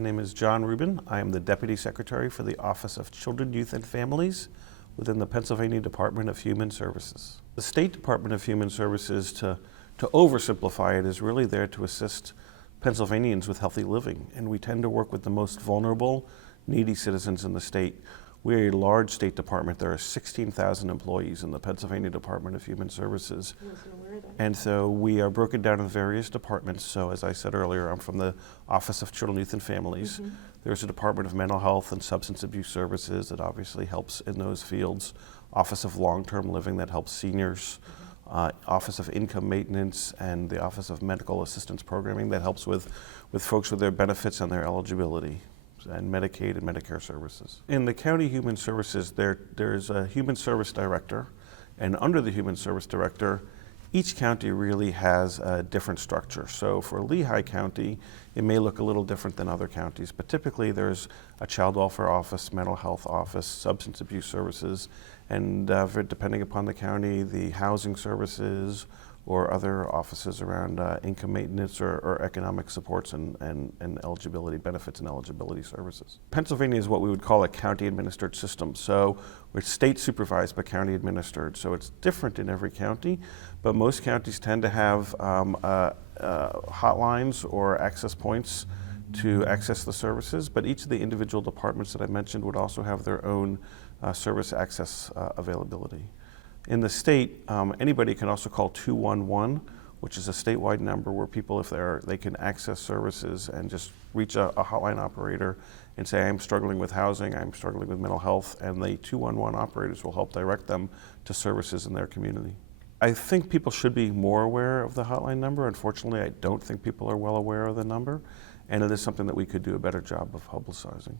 My name is Jon Rubin. I am the Deputy Secretary for the Office of Children, Youth, and Families within the Pennsylvania Department of Human Services. The State Department of Human Services, to oversimplify it, is really there to assist Pennsylvanians with healthy living, and we tend to work with the most vulnerable, needy citizens in the state. We're a large state department. There are 16,000 employees in the Pennsylvania Department of Human Services. And so we are broken down in various departments. So as I said earlier, I'm from the Office of Children, Youth, and Families. There's a Department of Mental Health and Substance Abuse Services that obviously helps in those fields. Office of Long-Term Living that helps seniors. Office of Income Maintenance, and the Office of Medical Assistance Programming that helps with folks with their benefits and their eligibility, and Medicaid and Medicare services. In the County Human Services, there's a Human Service Director, and under the Human Service Director, each county really has a different structure. So for Lehigh County, it may look a little different than other counties, but typically there's a child welfare office, mental health office, substance abuse services, and depending upon the county, the housing services or other offices around income maintenance or economic supports and eligibility benefits and eligibility services. Pennsylvania is what we would call a county-administered system. So we're state supervised but county-administered. So it's different in every county, but most counties tend to have hotlines or access points to access the services, but each of the individual departments that I mentioned would also have their own service access availability. In the state, anybody can also call 211, which is a statewide number where people, if they can access services and just reach a hotline operator and say, I'm struggling with housing, I'm struggling with mental health, and the 211 operators will help direct them to services in their community. I think people should be more aware of the hotline number. Unfortunately, I don't think people are well aware of the number, and it is something that we could do a better job of publicizing.